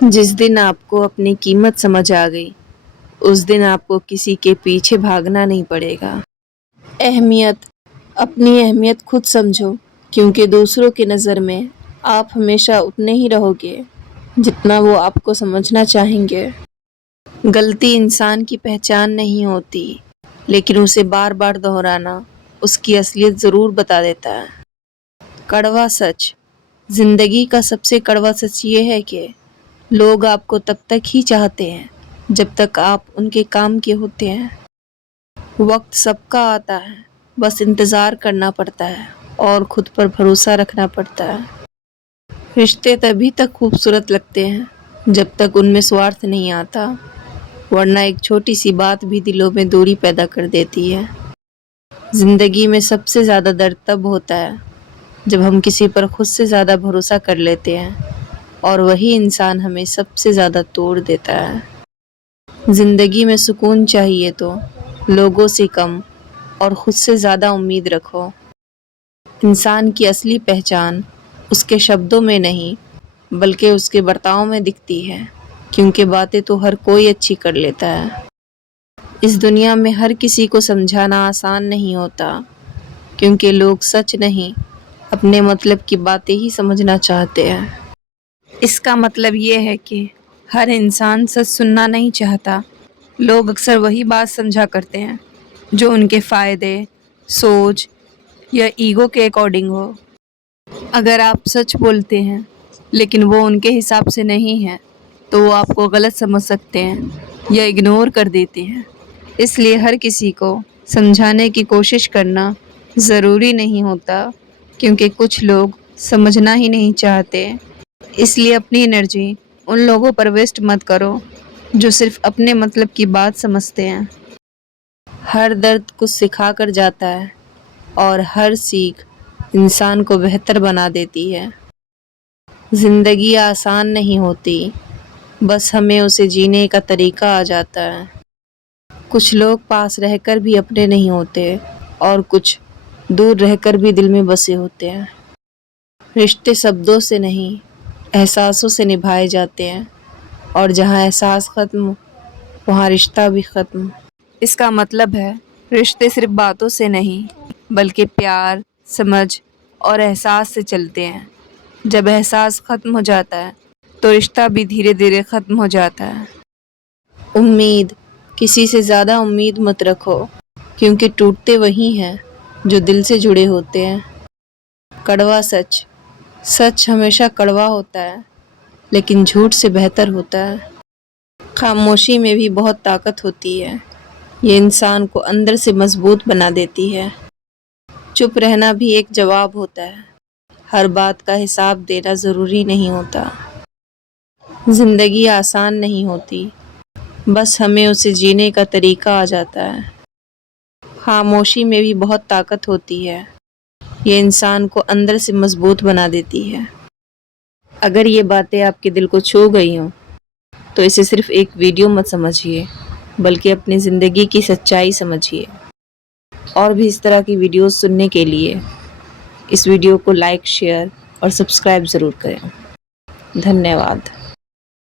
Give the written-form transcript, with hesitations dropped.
जिस दिन आपको अपनी कीमत समझ आ गई उस दिन आपको किसी के पीछे भागना नहीं पड़ेगा। अहमियत अपनी अहमियत खुद समझो, क्योंकि दूसरों की नज़र में आप हमेशा उतने ही रहोगे जितना वो आपको समझना चाहेंगे। गलती इंसान की पहचान नहीं होती, लेकिन उसे बार बार दोहराना उसकी असलियत ज़रूर बता देता है। कड़वा सच जिंदगी का सबसे कड़वा सच ये है कि लोग आपको तब तक ही चाहते हैं जब तक आप उनके काम के होते हैं। वक्त सबका आता है, बस इंतज़ार करना पड़ता है और खुद पर भरोसा रखना पड़ता है। रिश्ते तभी तक खूबसूरत लगते हैं जब तक उनमें स्वार्थ नहीं आता, वरना एक छोटी सी बात भी दिलों में दूरी पैदा कर देती है। ज़िंदगी में सबसे ज़्यादा दर्द तब होता है जब हम किसी पर खुद से ज़्यादा भरोसा कर लेते हैं और वही इंसान हमें सबसे ज़्यादा तोड़ देता है। ज़िंदगी में सुकून चाहिए तो लोगों से कम और खुद से ज़्यादा उम्मीद रखो। इंसान की असली पहचान उसके शब्दों में नहीं बल्कि उसके बर्ताव में दिखती है, क्योंकि बातें तो हर कोई अच्छी कर लेता है। इस दुनिया में हर किसी को समझाना आसान नहीं होता, क्योंकि लोग सच नहीं अपने मतलब की बातें ही समझना चाहते हैं। इसका मतलब ये है कि हर इंसान सच सुनना नहीं चाहता। लोग अक्सर वही बात समझा करते हैं जो उनके फ़ायदे, सोच या ईगो के अकॉर्डिंग हो। अगर आप सच बोलते हैं लेकिन वो उनके हिसाब से नहीं है तो वो आपको गलत समझ सकते हैं या इग्नोर कर देते हैं। इसलिए हर किसी को समझाने की कोशिश करना ज़रूरी नहीं होता, क्योंकि कुछ लोग समझना ही नहीं चाहते। इसलिए अपनी एनर्जी उन लोगों पर वेस्ट मत करो जो सिर्फ अपने मतलब की बात समझते हैं। हर दर्द कुछ सिखा कर जाता है और हर सीख इंसान को बेहतर बना देती है। ज़िंदगी आसान नहीं होती, बस हमें उसे जीने का तरीका आ जाता है। कुछ लोग पास रहकर भी अपने नहीं होते और कुछ दूर रहकर भी दिल में बसे होते हैं। रिश्ते शब्दों से नहीं एहसासों से निभाए जाते हैं, और जहाँ एहसास ख़त्म वहाँ रिश्ता भी ख़त्म। इसका मतलब है रिश्ते सिर्फ बातों से नहीं बल्कि प्यार, समझ और एहसास से चलते हैं। जब एहसास ख़त्म हो जाता है तो रिश्ता भी धीरे धीरे ख़त्म हो जाता है। उम्मीद किसी से ज़्यादा उम्मीद मत रखो, क्योंकि टूटते वही हैं जो दिल से जुड़े होते हैं। कड़वा सच सच हमेशा कड़वा होता है, लेकिन झूठ से बेहतर होता है। खामोशी में भी बहुत ताकत होती है, ये इंसान को अंदर से मजबूत बना देती है। चुप रहना भी एक जवाब होता है, हर बात का हिसाब देना ज़रूरी नहीं होता। ज़िंदगी आसान नहीं होती, बस हमें उसे जीने का तरीका आ जाता है। खामोशी में भी बहुत ताकत होती है, ये इंसान को अंदर से मजबूत बना देती है। अगर ये बातें आपके दिल को छू गई हों तो इसे सिर्फ एक वीडियो मत समझिए, बल्कि अपनी ज़िंदगी की सच्चाई समझिए। और भी इस तरह की वीडियोस सुनने के लिए इस वीडियो को लाइक, शेयर और सब्सक्राइब ज़रूर करें। धन्यवाद।